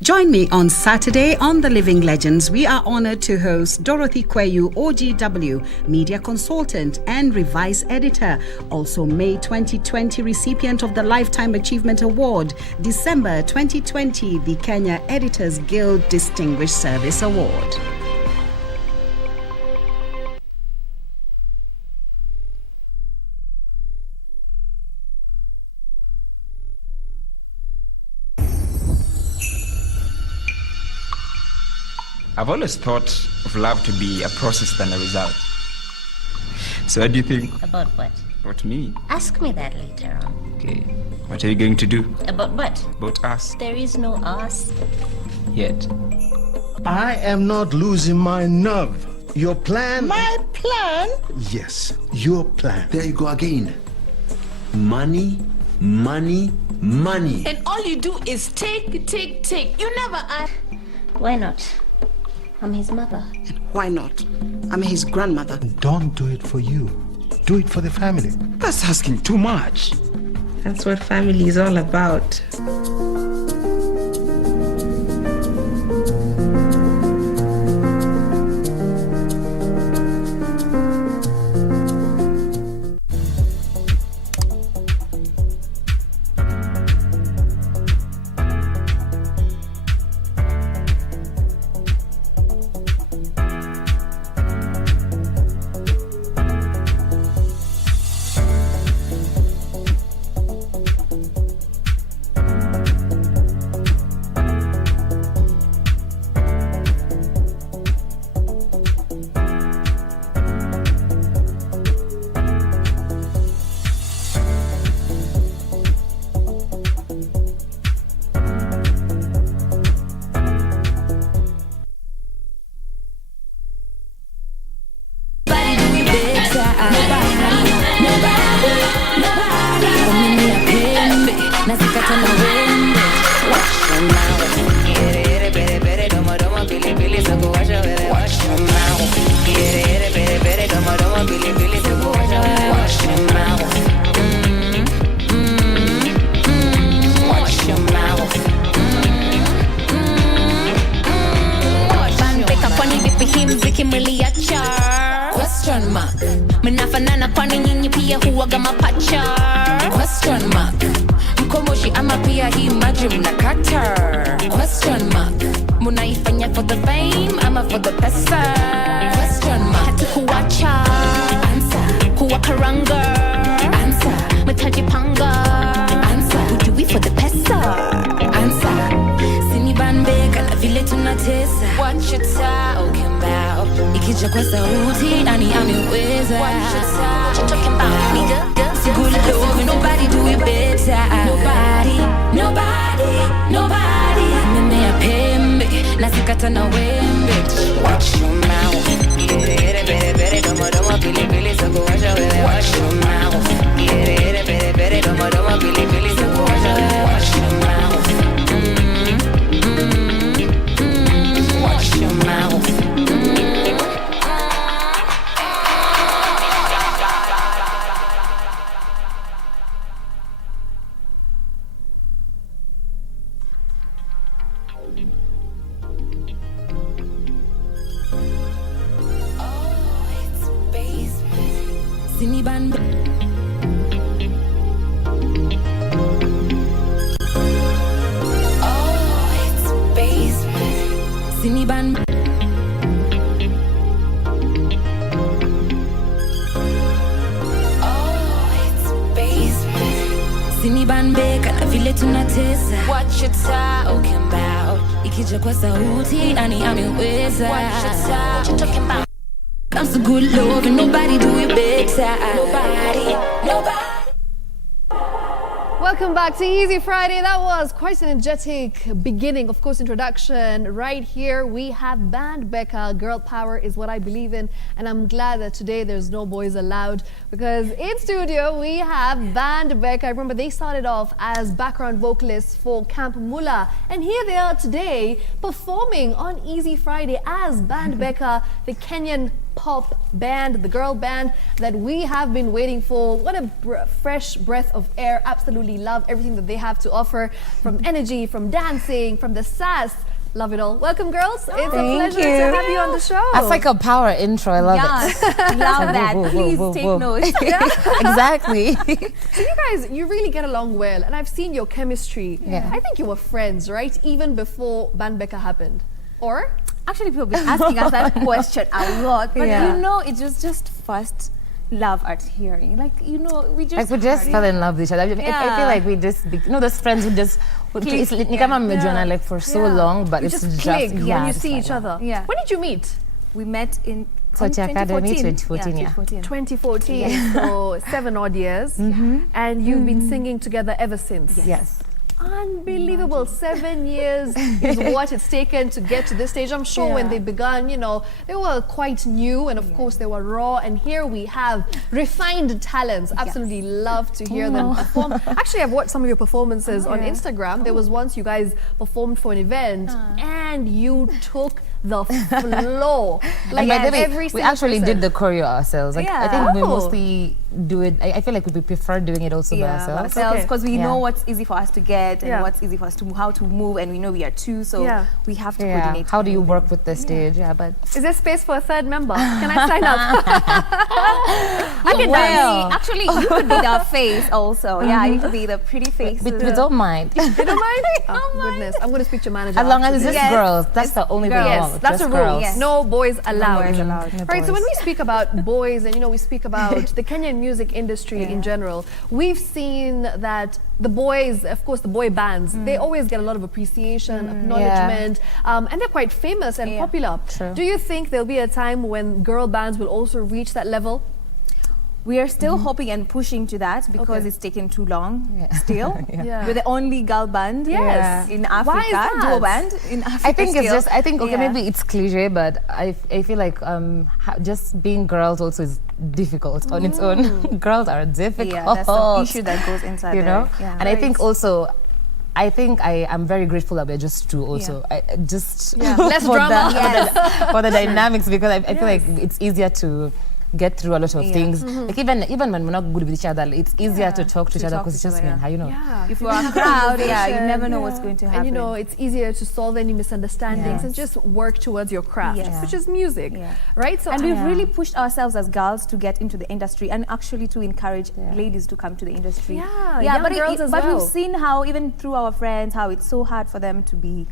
Join me on Saturday on The Living Legends. We are honored to host Dorothy Kweyu, OGW, media consultant and Revise editor. Also May 2020 recipient of the Lifetime Achievement Award. December 2020, the Kenya Editors Guild Distinguished Service Award. I've always thought of love to be a process than a result. So what do you think? About what? About me. Ask me that later on. Okay. What are you going to do? About what? About us. There is no us. Yet. I am not losing my nerve. Your plan? My plan? Yes, your plan. There you go again. Money, money, money. And all you do is take. You never ask. Why not? I'm his mother. And why not? I'm his grandmother. Don't do it for you. Do it for the family. That's asking too much. That's what family is all about. Question mark. Mnafanana kwani nyinyi pia huwaga mapacha? Question mark. Mkomoshi ama pia hii maji mnakata? Question mark. Munaifanya for the fame ama for the pesa? Question mark. Hatukuwacha. Answer. Kuwakaranga. Answer. Mtajipanga. Answer. We do it for the pesa? Answer. Sinibambeka na vile tunatesa. What you talking about? Ikija kwa sauti nani ameweza? What you talking about, nigga? Good love, nobody do it better. Nobody. Mimea pembe, nasikata na wembe. Watch your mouth. Bere, domo, pili, soko washa wewe. Watch your mouth. Bere, domo, pili, soko washa wewe. Watch your mouth. Watch your mouth. Sinibambeka na vile tunatesa. What you talking about? Ikija kwa sauti nani ameweza? What you talking about? Comes to good love and nobody do it better. Nobody. Welcome back to Easy Friday. That was quite an energetic beginning, of course, introduction. Right here, we have band Beca. Girl power is what I believe in. And I'm glad that today there's no boys allowed, because in studio, we have band Beca. Remember, they started off as background vocalists for Camp Mula. And here they are today performing on Easy Friday as band Beca, the Kenyan pop band, the girl band that we have been waiting for. What a fresh breath of air. Absolutely love everything that they have to offer, from energy, from dancing, from the sass. Love it all. Welcome, girls. It's a pleasure to have you on the show. That's like a power intro. I love it. Love that. Please take note. Exactly. So you guys, you really get along well, and I've seen your chemistry. Yeah. I think you were friends, right? Even before Band Beca happened. Or? Actually, people have been asking us that question a lot. But you know, it was just first love at hearing. Like, you know, we just fell in love with each other. I feel like we just, you know, those friends who just, it's like for so long, but you it's just click when you see each other. Yeah. When did you meet? We met in Academy 2014. 2014. So 7 odd years. And you've been singing together ever since. Yes. Unbelievable. 7 years is what it's taken to get to this stage. I'm sure when they began, you know, they were quite new, and of course they were raw, and here we have refined talents. Absolutely love to hear them perform. Actually, I've watched some of your performances on Instagram. There was once you guys performed for an event and you took the floor. Like we actually did the choreo ourselves. Like I think we mostly do it. I feel like we prefer doing it also by ourselves because we know what's easy for us to get and what's easy for us to how to move, and we know we are 2, so we have to coordinate. How do you work with the stage? But is there space for a 3rd member? Can I sign up? I can actually you could be the face also. Yeah, you could be the pretty face. We don't mind. You don't mind? Oh goodness, I'm going to speak to your manager. As long as it's just girls, that's the only thing. Yes, that's a rule. Yes. No boys allowed. No boys allowed. No right, so when we speak about boys, and you know, we speak about the Kenyan music industry in general, we've seen that the boys, of course, the boy bands, they always get a lot of appreciation, acknowledgement, and they're quite famous and popular. True. Do you think there'll be a time when girl bands will also reach that level? We are still hoping and pushing to that because it's taken too long still. We're the only girl band in Africa. Why is that? Duo band in Africa. I think it's just, maybe it's cliche, but I feel like just being girls also is difficult on its own. Girls are difficult. Yeah, that's an issue that goes inside you know? Yeah. And I think also, I am very grateful that we're just 2 also. Less drama. For the dynamics, because I feel like it's easier to get through a lot of things. Like even when we're not good with each other, it's easier to talk to each other because it's just how you know. If you're a crowd, you never know what's going to happen. And you know, it's easier to solve any misunderstandings and just work towards your craft, which is music, right? So, and we've really pushed ourselves as girls to get into the industry, and actually to encourage ladies to come to the industry. Young girls as well. But we've seen how even through our friends, how it's so hard for them to be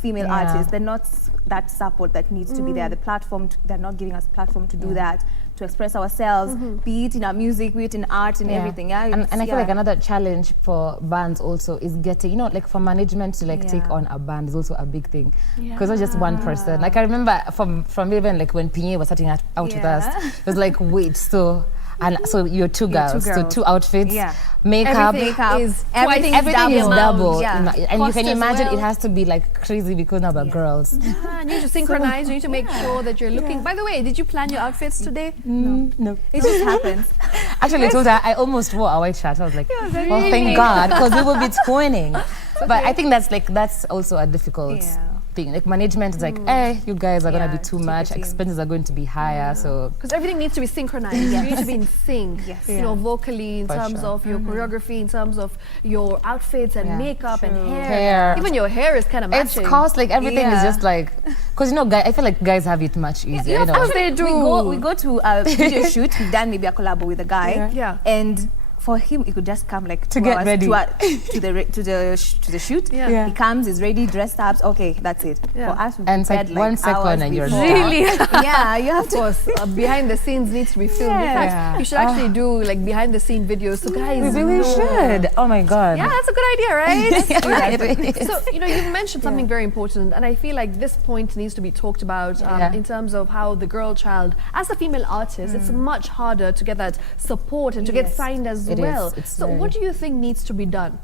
female artists. They're not that support that needs to be there. The platform, they're not giving us platform to do that, to express ourselves, be it in our music, be it in art and everything. And I feel like another challenge for bands also is getting, you know, like for management to like take on a band is also a big thing. Because not just one person. Like I remember from even like when Pinye was starting out with us, it was like, wait, so you're 2 girls, so 2 outfits, makeup, everything is double. And you can imagine it has to be like crazy because now we're girls. You need to synchronize, you need to make sure that you're looking. By the way, did you plan your outfits today? No. It just happens. Actually, I told her I almost wore a white shirt. I was like, well, thank God, because we will be twinning. But I think that's also a difficult thing. Like management is like, you guys are gonna be too much. Expenses are going to be higher. So because everything needs to be synchronized. You need to be in sync. You know, vocally, in terms of your choreography, in terms of your outfits and makeup and hair. Even your hair is kind of matching. It's cost like everything is just like, because you know, I feel like guys have it much easier. You know, of course they do. We go to a video shoot. We've done maybe a collab with a guy. And for him, he could just come like to get ready to the shoot. He comes, is ready, dressed up. Okay, that's it. For us, we and it's like 1 second and you're really you have to. Of course, behind the scenes needs to be filmed. In fact, you should actually do like behind the scene videos. So guys, we really should. Oh my God. Yeah, that's a good idea, right? Right. So you know, you mentioned something very important, and I feel like this point needs to be talked about in terms of how the girl child, as a female artist, it's much harder to get that support and to get signed as well. So what do you think needs to be done?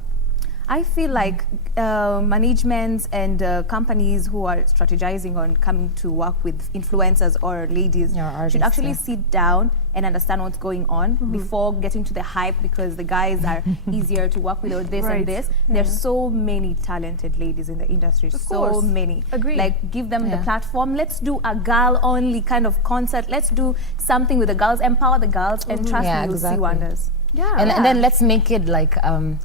I feel like managements and companies who are strategizing on coming to work with influencers or ladies should actually sit down and understand what's going on before getting to the hype, because the guys are easier to work with, or this and this. There's so many talented ladies in the industry, so many. Agreed. Like, give them the platform. Let's do a girl-only kind of concert. Let's do something with the girls, empower the girls, and trust me, you'll see wonders. And then let's make it like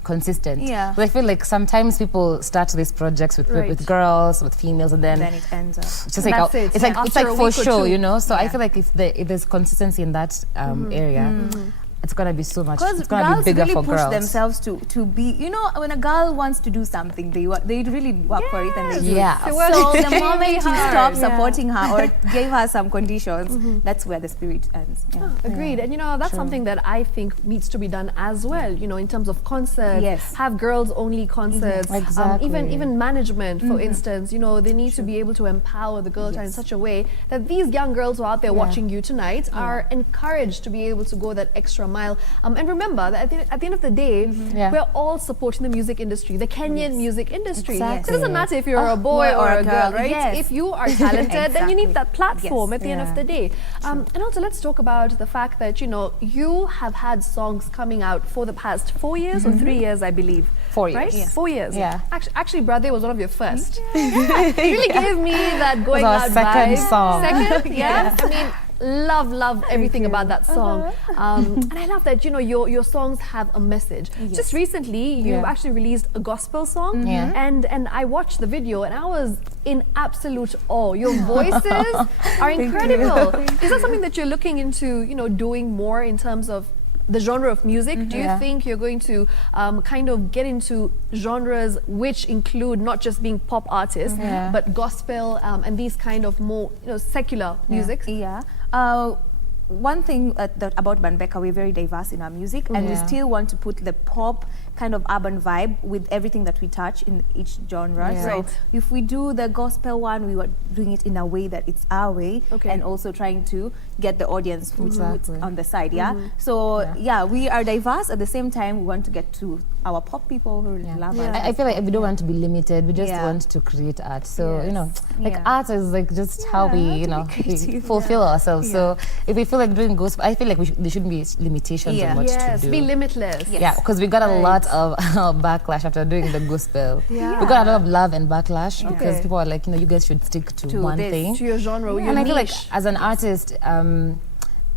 consistent. But I feel like sometimes people start these projects with girls, with females, and then it ends up. It's just like it's like for show, you know. So I feel like if there's consistency in that area, it's gonna be so much. It's gonna be bigger really for push girls. themselves to be. You know, when a girl wants to do something, they really work for it, and they do it. So the moment you stop supporting her or gave her some conditions, that's where the spirit ends. Agreed. And you know, that's something that I think needs to be done as well. You know, in terms of concerts, have girls only concerts. Even management, for instance. You know, they need to be able to empower the girl child in such a way that these young girls who are out there watching you tonight are encouraged to be able to go that extra mile. And remember that at the end of the day, we're all supporting the music industry, the Kenyan music industry. It doesn't matter if you're a boy or a girl, right? If you are talented, then you need that platform at the end of the day. And also, let's talk about the fact that, you know, you have had songs coming out for the past 4 years or 3 years, I believe. 4 years. Right? 4 years. Yeah. Actually, Brother was one of your first. It really gave me that going out second vibe. song. Second, yeah. I mean, love everything about that song. And I love that, you know, your songs have a message. Just recently, you actually released a gospel song, and I watched the video and I was in absolute awe. Your voices are incredible. Is that something that you're looking into, you know, doing more in terms of the genre of music? Do you think you're going to kind of get into genres which include not just being pop artists, but gospel and these kind of more, you know, secular music? One thing about Band Beca, we're very diverse in our music, and we still want to put the pop kind of urban vibe with everything that we touch in each genre. So if we do the gospel one, we were doing it in a way that it's our way, and also trying to get the audience on the side. So we are diverse. At the same time, we want to get to our pop people who love us. I feel like we don't want to be limited. We just want to create art. So you know, like art is like just how we, you know, we fulfill ourselves. So if we feel like doing gospel, I feel like there shouldn't be limitations on what to do. Be limitless. Yeah, because we got a lot of backlash after doing the gospel. We got a lot of love and backlash because people are like, you know, you guys should stick to one thing, to your genre, and I feel like as an artist,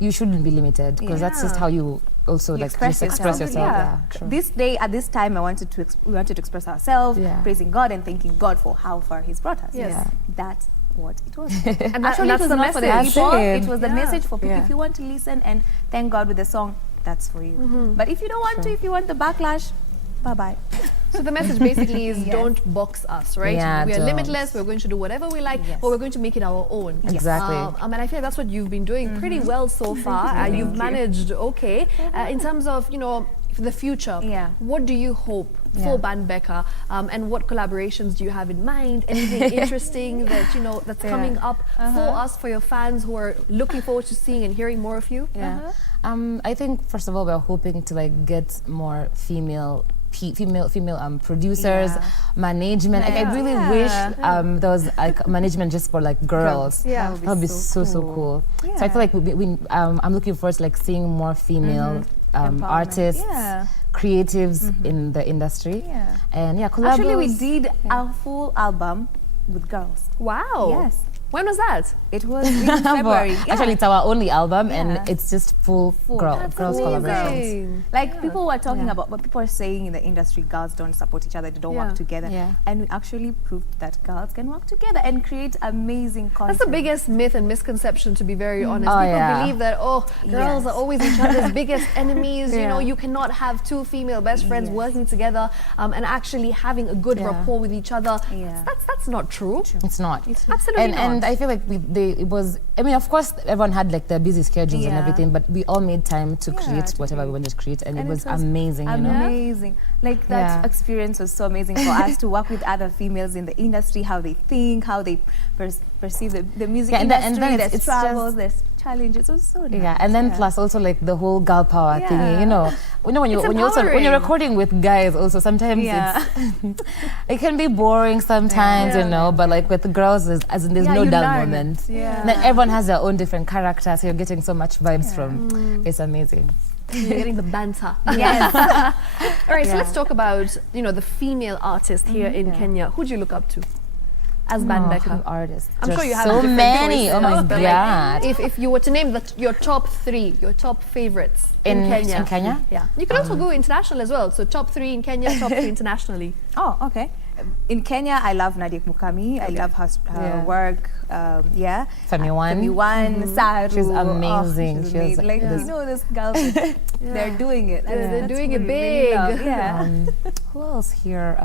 you shouldn't be limited because that's just how you also express yourself. This day at this time, we wanted to express ourselves, praising God and thanking God for how far He's brought us. That's what it was. And that's the message. For the people, it was the message for people. If you want to listen and thank God with the song, that's for you. But if you don't want to, if you want the backlash, bye-bye. So the message basically is don't box us, right? We are limitless, we're going to do whatever we like, but we're going to make it our own. Exactly. And I feel that's what you've been doing pretty well so far. You've managed in terms of, you know, the future. What do you hope for Band Beca, and what collaborations do you have in mind? Anything interesting that, you know, that's coming up for us, for your fans who are looking forward to seeing and hearing more of you? I think first of all, we're hoping to like get more female producers, management. Like, I really wish there was like management just for like girls. That would be so cool. So I feel like I'm looking forward to like seeing more female artists, creatives in the industry. And collabs. Actually, we did a full album with girls. Wow. Yes. When was that? It was in February. Actually, it's our only album, and it's just full girls collaborations. Like people were talking about, but people are saying in the industry, girls don't support each other, they don't work together. And we actually proved that girls can work together and create amazing content. That's the biggest myth and misconception, to be very honest. People believe that, girls are always each other's biggest enemies. You know, you cannot have two female best friends working together and actually having a good rapport with each other. That's not true. It's not. Absolutely not. And I feel like it was I mean, of course, everyone had like their busy schedules and everything, but we all made time to create whatever we wanted to create, and it was amazing, you know? Amazing. Like that experience was so amazing for us to work with other females in the industry, how they think, how they perceive the music industry, and then their it's struggles, their challenges. It was so nice. Yeah, and then plus also like the whole girl power thing, you know. When you're recording with guys also, sometimes it's it can be boring sometimes, you know, but like with the girls, there's no dull moment. And then everyone has their own different characters, so you're getting so much vibes from. It's amazing. You're getting the banter. Yes. All right, so let's talk about, you know, the female artist here in Kenya. Who do you look up to as band Beca? Artists. I'm sure you have so many. Oh my but God. Like, if you were to name your top 3, your top favorites in Kenya. In Kenya? Yeah. You can also go international as well. So top 3 in Kenya, top 3 internationally. Oh, okay. In Kenya, I love Nadia Mukami. I love her work. Femi One. Saru. She's amazing. She's amazing. Like, you know, this girls, they're doing it. They're doing it big. Really who else here?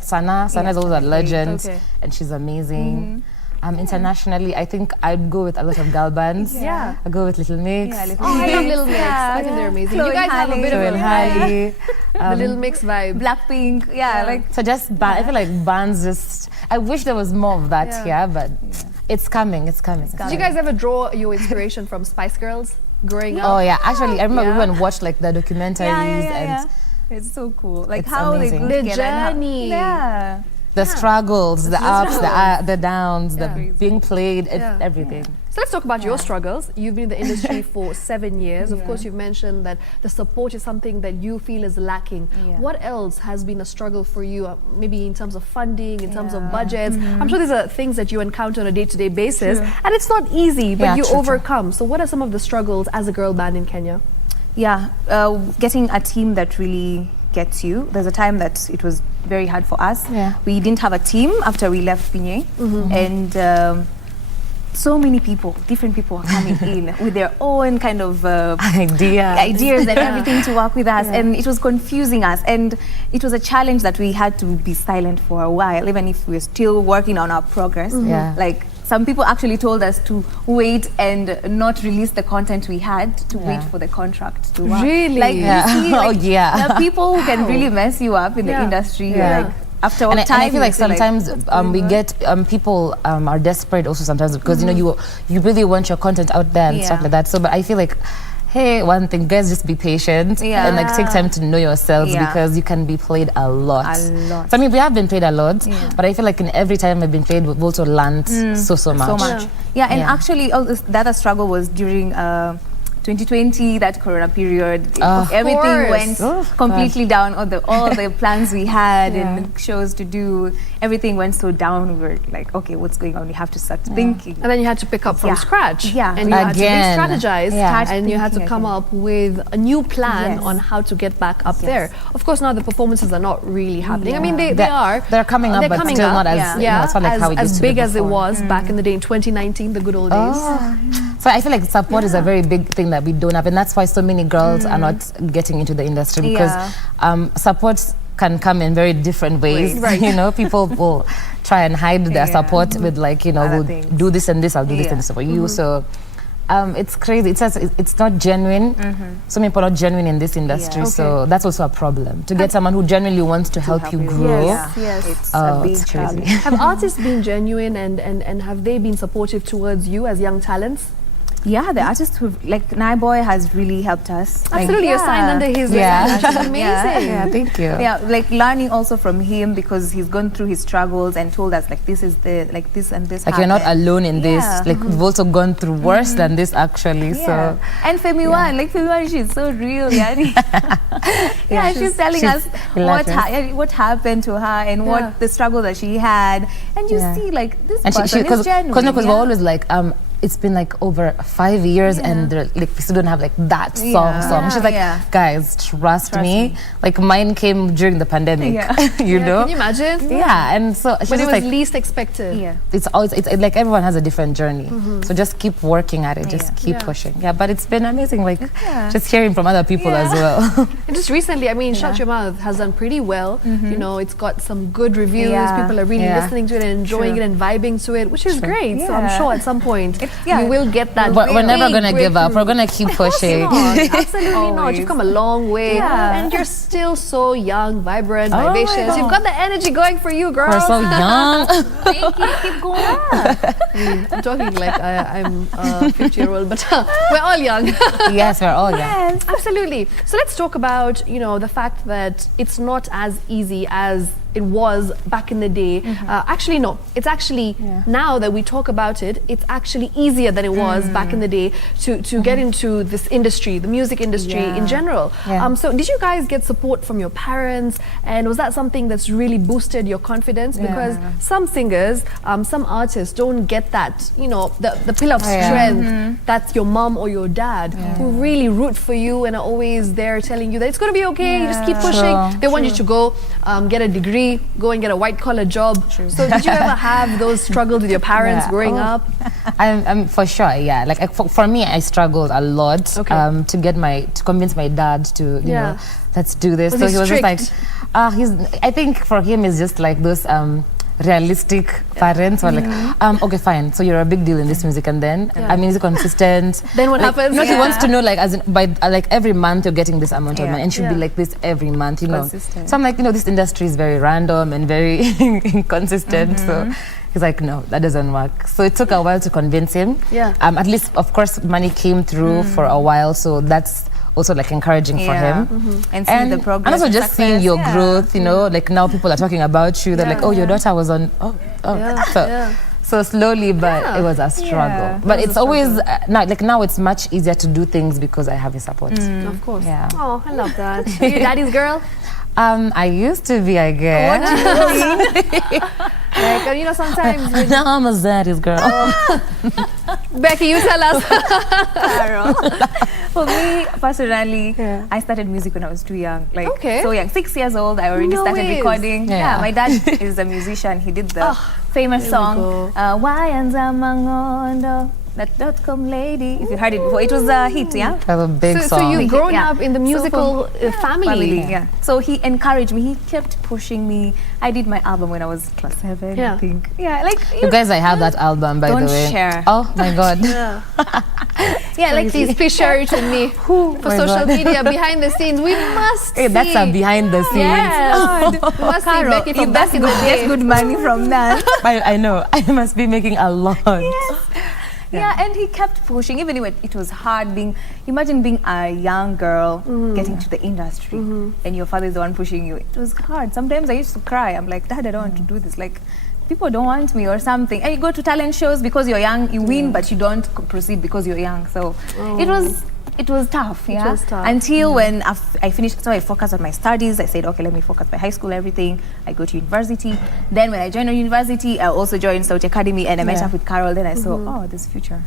Sana. Sana is also a legend, and she's amazing. Internationally, I think I'd go with a lot of girl bands. Yeah. I'd go with Little Mix. Yeah, I love Little Mix. I think they're amazing. You guys have a bit of the Little Mix vibe. Blackpink. Like so just I feel like bands just. I wish there was more of that here, but it's coming. It's coming. Did you guys ever draw your inspiration from Spice Girls growing up? Oh yeah, actually, I remember we went and watched like the documentaries and. It's so cool. Like it's how amazing. they the journey. The struggles, the ups, the downs, the being played, everything. So let's talk about your struggles. You've been in the industry for 7 years. Of course, you've mentioned that the support is something that you feel is lacking. What else has been a struggle for you, maybe in terms of funding, in terms of budgets? I'm sure these are things that you encounter on a day-to-day basis. And it's not easy, but you overcome. So what are some of the struggles as a girl band in Kenya? Getting a team that really gets you. There's a time that it was very hard for us. We didn't have a team after we left Pinye, and so many people, different people are coming in with their own kind of ideas and everything to work with us, and it was confusing us, and it was a challenge that we had to be silent for a while, even if we're still working on our progress. Like some people actually told us to wait and not release the content we had, to wait for the contract to work. Really? Like, you see, like, there are people who can really mess you up in the industry. Like, after and time, I feel like sometimes we get people are desperate also sometimes because you know you really want your content out there and stuff like that. So, but I feel like, hey, one thing, guys, just be patient and like take time to know yourselves because you can be played a lot. So I mean, we have been played a lot, but I feel like in every time we've been played, we've also learned so much. And actually, all the other struggle was during 2020, that Corona period. Everything went completely down. All the plans we had and shows to do, everything went so down. We were like, okay, what's going on? We have to start thinking. And then you had to pick up from scratch. And you had to re-strategize. And you had to come up with a new plan on how to get back up there. Of course, now the performances are not really happening. I mean, they are. They're coming up, but still not as, you know, it's not like how it used as to be big as it before. was back in the day in 2019, the good old days. So I feel like support is a very big thing that we don't have, and that's why so many girls are not getting into the industry because support can come in very different ways. You know, people will try and hide their support with like, you know, we'll do this and this, I'll do this and this for you. So it's crazy. It's not genuine. So many people are not genuine in this industry. So that's also a problem. To get someone who genuinely wants to help you grow. It's a big challenge. Have artists been genuine and have they been supportive towards you as young talents? Yeah, the artists who like Boy has really helped us. Absolutely, you're signed under his which is amazing. Yeah, thank you. Yeah, like learning also from him because he's gone through his struggles and told us like this is the this and this. Like you're not alone in this. Like we've also gone through worse than this actually. So and Femi One, like Femi One, she's so real. She's telling us what happened to her and what the struggle that she had, and you see like this person is genuine. Because we're always like it's been like over 5 years and like we still don't have like that song. She's like, guys, trust me. Like mine came during the pandemic, you know? Can you imagine? Yeah, and so she's when it was like, least expected. It's always, it's like everyone has a different journey. So just keep working at it, just keep pushing. Yeah, but it's been amazing, like just hearing from other people as well. And just recently, I mean, Shut Your Mouth has done pretty well. You know, it's got some good reviews. People are really listening to it and enjoying it and vibing to it, which is great. So I'm sure at some point you will get that. But we're never big going to give up. We're going to keep pushing. Absolutely not. You've come a long way. And you're still so young, vibrant, vivacious. You've got the energy going for you, girl. We're so young. Thank you. Keep going. I'm talking like I'm a 50-year-old, but we're all young. Yes, we're all young. Yes. Absolutely. So let's talk about, the fact that it's not as easy as it was back in the day. Actually, no. It's actually, now that we talk about it, it's actually easier than it was back in the day to get into this industry, the music industry in general. So did you guys get support from your parents? And was that something that's really boosted your confidence? Because some singers, some artists don't get that, the pillar of strength that's your mom or your dad who really root for you and are always there telling you that it's going to be okay, you just keep pushing. They want you to go get a degree, go and get a white-collar job. So did you ever have those struggles with your parents growing up? I'm for sure, yeah. Like for me, I struggled a lot to convince my dad to, you know, let's do this. So he was just like, I think for him it's just like those realistic parents who are like, okay, fine. So you're a big deal in this music, and then I mean, is it consistent? Then what happens? No, he wants to know, like, as in, by like every month you're getting this amount of money, and should be like this every month, you know. Consistent. So I'm like, this industry is very random and very inconsistent. So he's like, no, that doesn't work. So it took a while to convince him. At least, of course, money came through for a while, so that's also like encouraging for him. And seeing the progress. And also and just success. seeing your growth, like now people are talking about you. They're like, oh, your daughter was on, So slowly, but it was a struggle. But it's always, now it's much easier to do things because I have your support. Of course. Yeah. Oh, I love that. Are you daddy's girl? I used to be, I guess. What do you mean? Like, sometimes... Now I'm a daddy's girl. Becky, you tell us. For me, personally, I started music when I was too young. Like, so young. 6 years old, I already started recording. Yeah, my dad is a musician. He did the famous song, Wayanza Mangondo. That .com lady, if you heard it before, it was a hit, yeah? That was a big song. So you've grown up in the musical family. So he encouraged me, he kept pushing me. I did my album when I was class 7, I think. Yeah, like... You guys, I have that album, by the way. Don't share. Oh, my God. Please share it with me. For social media, behind the scenes, we must see. That's a behind the scenes. Yes. We must see Becky from back in the day. Get good money from that. I know. I must be making a lot. Yes. Yeah, and he kept pushing, even when it was hard imagine being a young girl getting to the industry and your father is the one pushing you. It was hard. Sometimes I used to cry. I'm like, Dad, I don't want to do this. Like, people don't want me or something. And you go to talent shows because you're young, you win, but you don't proceed because you're young. So it was tough, It was tough. Until when I finished, so I focused on my studies. I said, okay, let me focus my high school, everything. I go to university. Then when I joined university, I also joined Sauti Academy, and I met up with Carol. Then I saw, there's future.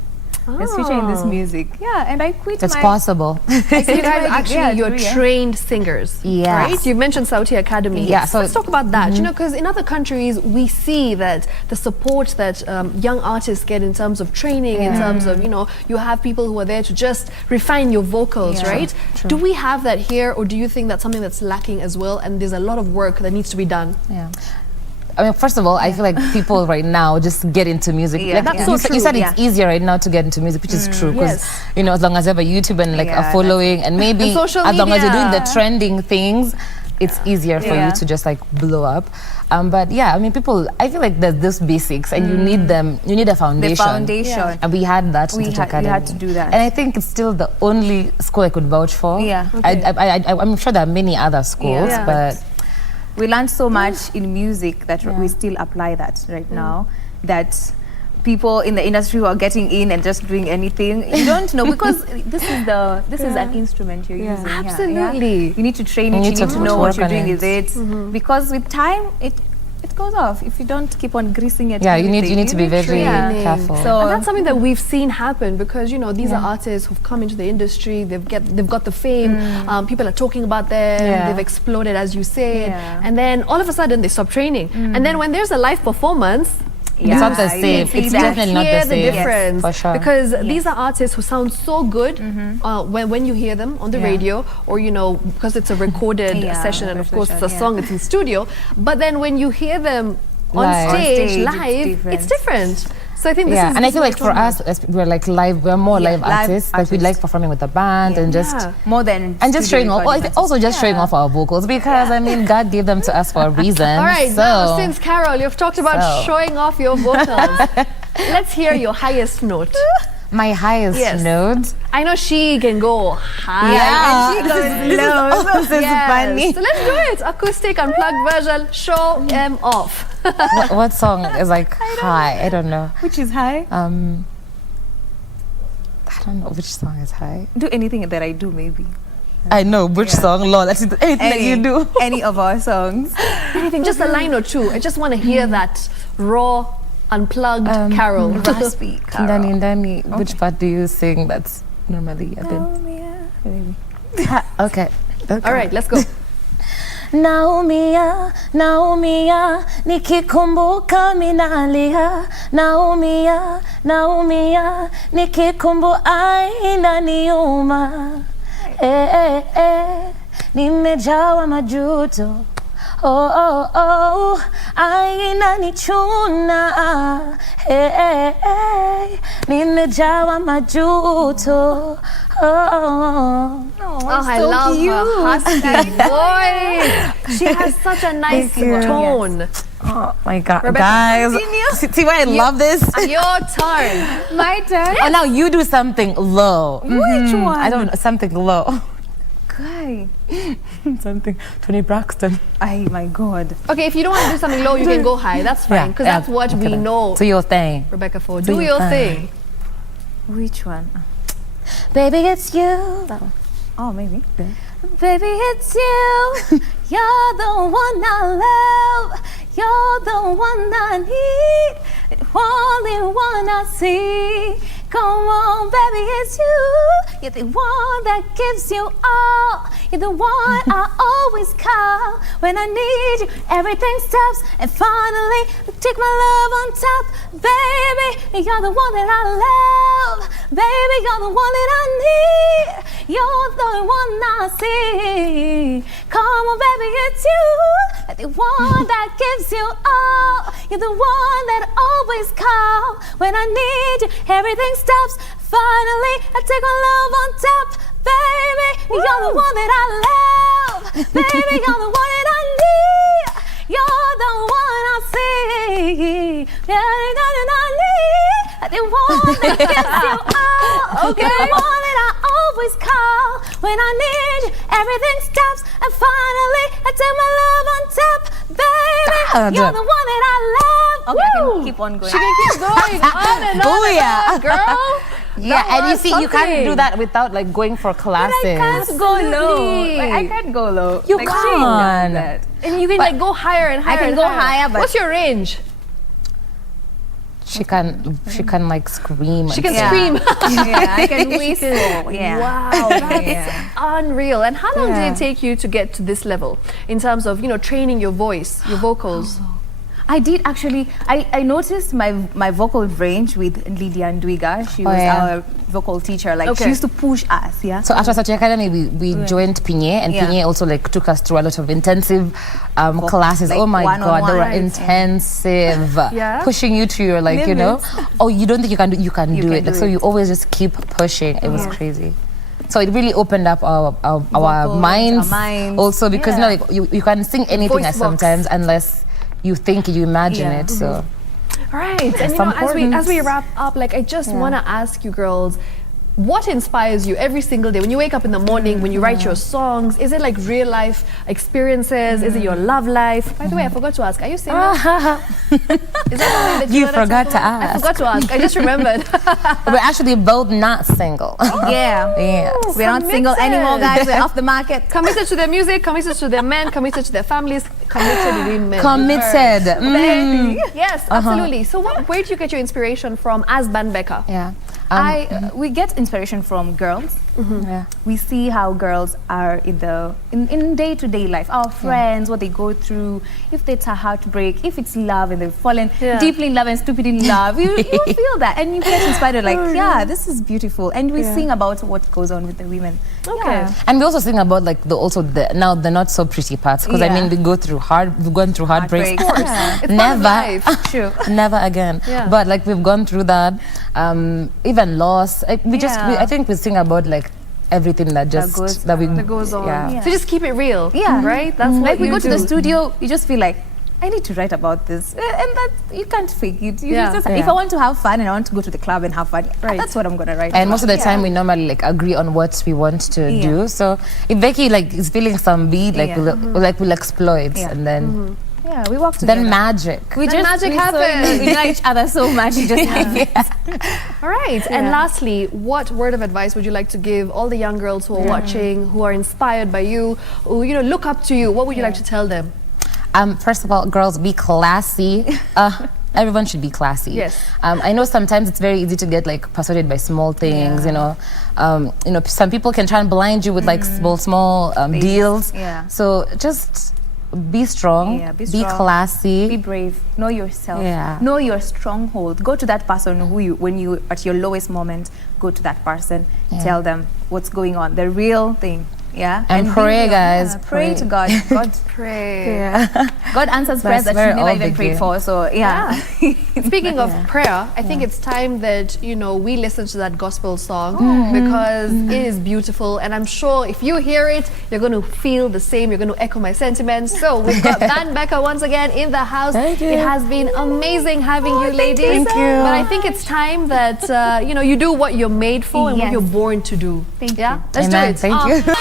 There's future in this music. Yeah, and I quit It's possible. So you guys actually, you're trained singers, right? You mentioned Sauti Academy. Yeah, so let's talk about that. Because in other countries, we see that the support that young artists get in terms of training, in terms of, you have people who are there to just refine your vocals, right? True. Do we have that here, or do you think that's something that's lacking as well, and there's a lot of work that needs to be done? Yeah. I mean, first of all, I feel like people right now just get into music. That's so true. You said it's easier right now to get into music, which is true. Because, as long as you have a YouTube and like a following, and maybe as long as you're doing the trending things, it's easier for you to just like blow up. But yeah, I mean, I feel like there's those basics, and you need them. You need a foundation. The foundation. And we had that. We had to do that. And I think it's still the only school I could vouch for. Yeah. I'm sure there are many other schools, but... We learned so much in music that we still apply that right now, that people in the industry who are getting in and just doing anything, you don't know, because this is an instrument you're using. Absolutely. You need to train it, you need to know what you're doing with it, because with time it goes off if you don't keep on greasing it. Yeah, you need to be very careful. So, and that's something that we've seen happen, because these are artists who've come into the industry, they've got the fame, people are talking about them, they've exploded, as you said, and then all of a sudden they stop training, and then when there's a live performance, it's not the same. It's definitely not the same. The difference, for sure. Because these are artists who sound so good when you hear them on the radio, or because it's a recorded session, and of course it's a song, it's in studio. But then when you hear them on stage live, it's different. So I think this is and I feel like for what us, as we're like we're more live artists. Like we like performing with the band and just more than and just showing off. Also just showing off our vocals because I mean God gave them to us for a reason. All right, so. now since Carol, you've talked about showing off your vocals. Let's hear your highest note. My highest note. I know she can go high. Yeah, and she goes low. This is funny. So let's do it. Acoustic, unplugged version. Show them off. what song is like high? I don't know. Which is high? I don't know which song is high. Do anything that I do, maybe. I know which song, Lord. That's anything that you do. Any of our songs. Anything, just a line or two. I just want to hear that raw, unplugged Carol. Raspy Carol. Ndani, which part do you sing that's normally a bit? Okay. All right, let's go. Naumia, naumia, nikikumbuka minalia. Naumia, naumia, nikikumbuka inaniuma. Nimejawa majuto. Inanichuna. Nimejawa majuto. I love her husky voice. She has such a nice tone. Oh my God, Rebecca, guys! See why I love this? Your turn. My turn. Oh, now you do something low. Which one? I don't know, something low. Guy. Something. Tony Braxton. Oh my God. Okay, if you don't want to do something low, you can go high. That's fine, because that's what we know. Do your thing, Rebecca. Do your thing. Which one? Baby, it's you. Oh, maybe. Baby, it's you. You're the one I love. You're the one I need. Only one I see. Come on, baby, it's you. You're the one that gives you all. You're the one I always call when I need you. Everything stops, and finally take my love on top. Baby, you're the one that I love. Baby, you're the one that I need. You're the one I see. Come on, baby, it's you. The one that gives you all. You're the one that always call when I need you. Everything stops. Finally, I take my love on top. Baby, you're the one that I love. Baby, you're the one that I need. You're the one I see. Yeah, the one that gives you all. Okay. The one that I always call when I need you. Everything stops, and finally I take my love on top. Baby, you're the one that I love. Okay, I can keep on going. She can keep going on and on, girl. Yeah, and you see, you can't do that without like going for classes. But I can't go low. Like, I can't go low. You like, can't. And you can like go higher and higher. I can go higher, but what's your range? She can like scream. She can scream. Yeah, I can whistle. Yeah. Wow, that's unreal. And how long did it take you to get to this level in terms of, you know, training your voice, your vocals? I did actually. I noticed my vocal range with Lydia Ndwiga. She was our vocal teacher. Like she used to push us. Yeah. So after Sachi Academy, we joined Pinye, and Pinye also like took us through a lot of intensive classes. Like oh my God, they were right. intensive, pushing you to your like limits. You know, oh you don't think you can do, you can do it. Like, so you always just keep pushing. It was crazy. So it really opened up our minds, also because you know, like, you can sing anything sometimes unless you think, you imagine it. So right. And you know, as we wrap up, like I just want to ask you girls, what inspires you every single day when you wake up in the morning, when you write your songs? Is it like real life experiences? Is it your love life? By the way, I forgot to ask, are you single? Is that something that you forgot to ask? I forgot to ask. I just remembered. We're actually both not single. We're not single anymore, guys. We're off the market. Committed to their music, committed to their men, committed to their families, committed women. Committed. Yes, absolutely. So where do you get your inspiration from as Beca? Yeah. We get inspiration from girls. Yeah. We see how girls are in day-to-day life. Our friends, what they go through, if it's a heartbreak, if it's love and they've fallen deeply in love and stupidly in love, you feel that and you get inspired, like, yeah, this is beautiful. And we sing about what goes on with the women. Okay. Yeah. And we also sing about like the not so pretty parts, because I mean we've gone through heartbreaks. Of course. It's part of life. True. Never again. Yeah. But like we've gone through that, even loss. I think we sing about like everything that goes on. Yeah. So just keep it real. Yeah. Right? That's what like we you go to do. the studio, you just feel like, I need to write about this, and that you can't fake it. If I want to have fun and I want to go to the club and have fun, that's what I'm gonna write. And most of the time, we normally like agree on what we want to do. So if Becky like is feeling some beat, like we'll exploit, and then we walk together. then magic. Magic happens. We like each other so much. You just All right. And lastly, what word of advice would you like to give all the young girls who are watching, who are inspired by you, who look up to you? What would you like to tell them? First of all, girls, be classy. Everyone should be classy. Yes. I know sometimes it's very easy to get like persuaded by small things. Some people can try and blind you with like small deals. Yeah. So just be strong. Yeah, be classy. Be brave. Know yourself. Yeah. Know your stronghold. Go to that person when you at your lowest moment. Go to that person. Tell them what's going on. The real thing. Yeah. And pray, guys. Pray to God. God Pray. Yeah. God answers prayers that you never even prayed for. So Speaking of prayer, I think it's time that we listen to that gospel song because it is beautiful, and I'm sure if you hear it, you're going to feel the same. You're going to echo my sentiments. So we've got Band Beca once again in the house. Thank you. It has been amazing having you, ladies. Thank you. But I think it's time that you do what you're made for and what you're born to do. Thank you. Let's Amen. do it. Thank you.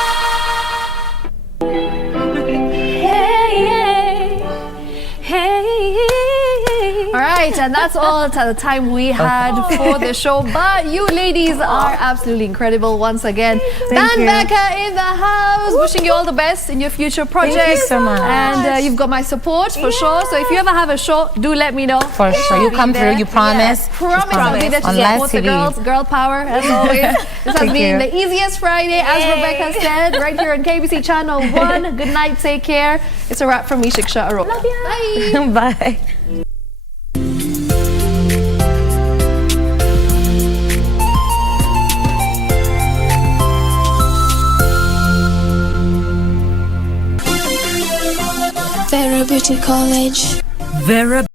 All right, and that's all the time we had for the show. But you ladies are absolutely incredible once again. Band Beca in the house, wishing you all the best in your future projects. Thank you so much. And you've got my support for sure. So if you ever have a show, do let me know. For sure, you come through. You promise. Promise I'll be there to support the girls. Girl power, as always. This has been the easiest Friday, as Rebecca said, right here on KBC Channel 1. Good night, take care. It's a wrap from me, Shiksha, Arora. Love you. Bye. Bye. Vera Beauty College. Vera